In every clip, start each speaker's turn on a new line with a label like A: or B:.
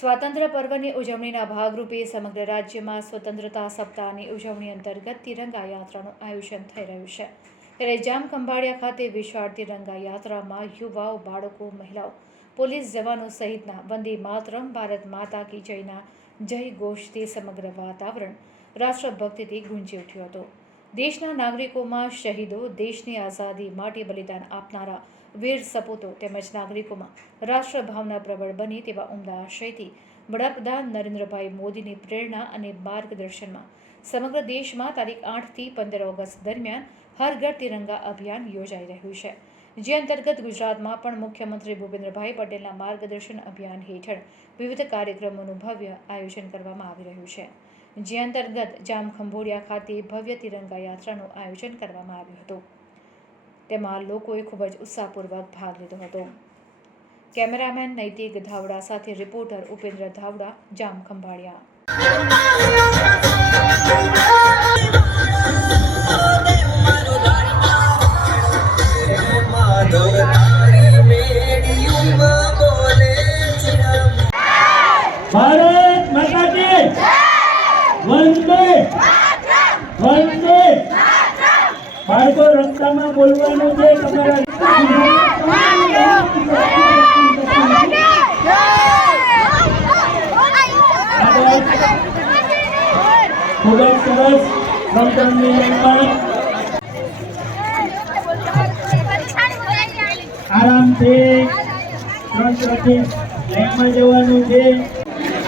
A: સ્વાતંત્ર્ય પર્વની ઉજવણીના ભાગરૂપે સમગ્ર રાજ્યમાં સ્વતંત્રતા સપ્તાહની ઉજવણી અંતર્ગત તિરંગા યાત્રાનું આયોજન થઈ રહ્યું છે. ત્યારે જામ ખંભાળિયા ખાતે વિશાળ તિરંગા યાત્રામાં યુવાઓ, બાળકો, મહિલાઓ, પોલીસ જવાનો સહિતના વંદે માતરમ, ભારત માતા કી જયના જય ઘોષથી સમગ્ર વાતાવરણ રાષ્ટ્રભક્તિથી ગુંજી ઉઠ્યું હતું. દેશના નાગરિકોમાં શહીદો, દેશની આઝાદી માટે બલિદાન આપનારા વીર સપૂતો તેમજ નાગરિકોમાં રાષ્ટ્રભાવના પ્રબળ બની તેવા ઉમદા આશયથી વડાપ્રધાન નરેન્દ્રભાઈ મોદીની પ્રેરણા અને માર્ગદર્શનમાં સમગ્ર દેશમાં તારીખ આઠથી પંદર ઓગસ્ટ દરમિયાન હર તિરંગા અભિયાન યોજાઈ રહ્યું છે. જે અંતર્ગત ગુજરાતમાં પણ મુખ્યમંત્રી ભૂપેન્દ્રભાઈ પટેલના માર્ગદર્શન અભિયાન હેઠળ વિવિધ કાર્યક્રમોનું ભવ્ય આયોજન કરવામાં આવી રહ્યું છે. જે અંતર્ગત જામ ખંભોળિયા ખાતે ભવ્ય તિરંગા યાત્રાનું આયોજન કરવામાં આવ્યું હતું. તેમાં લોકોએ ખૂબ જ ઉત્સાહપૂર્વક ભાગ લીધો હતો. કેમેરામેન નૈતિક ધાવડા સાથે રિપોર્ટર ઉપેન્દ્ર ધાવડા, જામ ખંભાળિયા.
B: ભારત માતા કી વંદે! વંદે! બાળકો, રસ્તામાં બોલવાનું છે, તમારા ખૂબ જ સરસ તંત્રની લાઈનમાં આરામથી ત્રણ ત્રણથી લાઈનમાં જવાનું છે.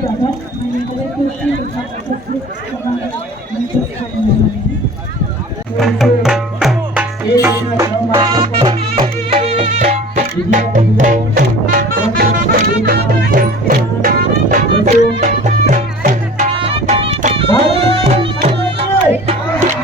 B: রাখা Thank you.